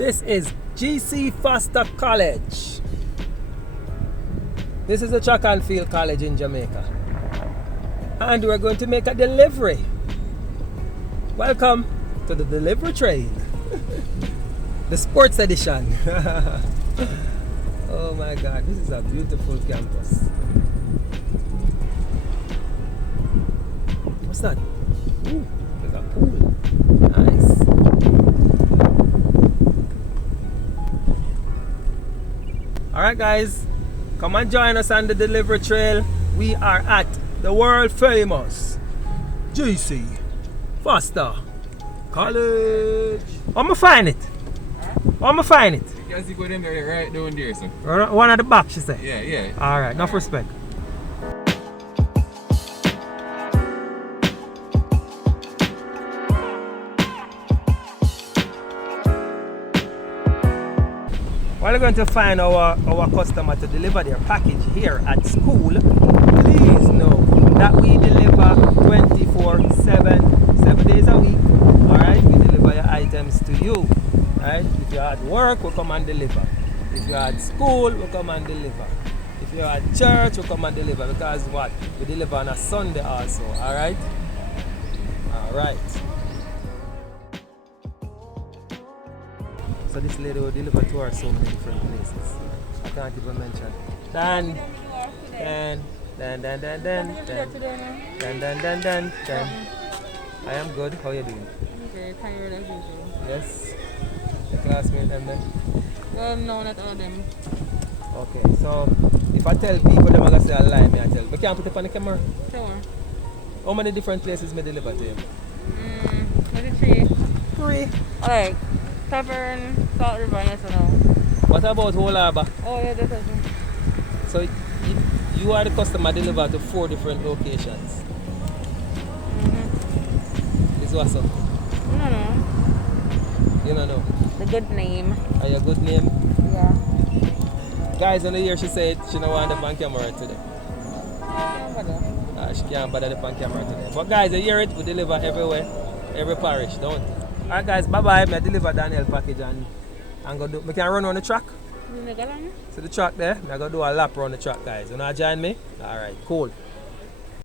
This is GC Foster College. This is a track and field college in Jamaica. And we're going to make a delivery. Welcome to the delivery train. The sports edition. Oh my God, this is a beautiful campus. What's that? Ooh, there's a pool. Nice. Alright guys, come and join us on the delivery trail. We are at the world famous GC Foster College. I'm gonna find it. I'm gonna find it. You can see go them right down there, sir. One at the back, she said. Yeah. Alright, enough respect. While we're going to find our customer to deliver their package here at school, please know that we deliver 24/7, 7 days a week. Alright, we deliver your items to you. Alright, if you're at work, we'll come and deliver. If you're at school, we'll come and deliver. If you're at church, we'll come and deliver. Because what? We deliver on a Sunday also. Alright? Alright. So this lady will deliver to her so many different places. I can't even mention. Dan. I am good. How are you doing? Okay, tired as usual. Yes. The classmate and then? Well, no, not all of them. Okay, so if I tell people they're gonna say a lie, me I tell. We can't put it on the camera. Sure. How many different places may deliver to you? Maybe three. Three. Like Tavern, Salt River, yes or no? What about Whole Harbour? Oh yeah, that's it. So you are the customer delivered to 4 different locations. Is what's up? No. You don't know. The good name. Are you a good name? Yeah. Guys, on the year she said she don't want them on camera today. She can't bother them on camera today. But guys, you hear it, we deliver everywhere, every parish, don't we? Alright guys, bye bye. I deliver Daniel package and go do. I can run on the track. You know, See the track there? I go do a lap around the track, guys. You wanna join me? Alright, cool.